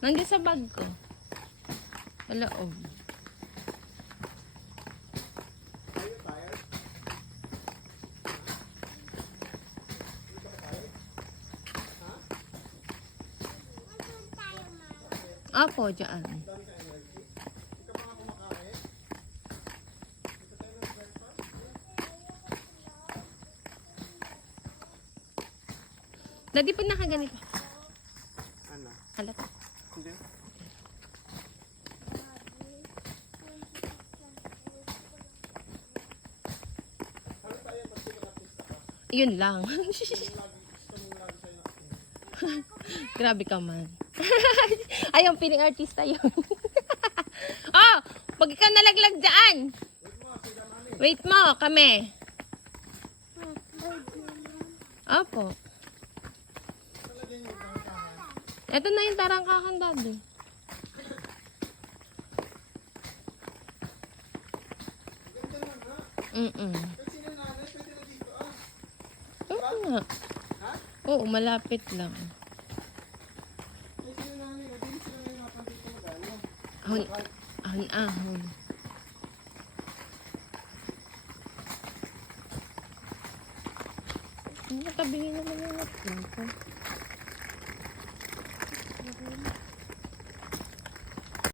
Nandiyan sa bag ko. Sa loob. Apo, dyan. Daddy, po nakaganito. Ano? Halap. Hindi. Yun lang. Grabe ka man. Ay, ang piling artista yun. Oh, pag ikaw nalaglag dyan. Wait mo, kami. Opo. Ito na yung tarangkahan, daddy. Oo nga. Oo, malapit lang. Ahon, ahon. Nakabingin naman yung natin ko.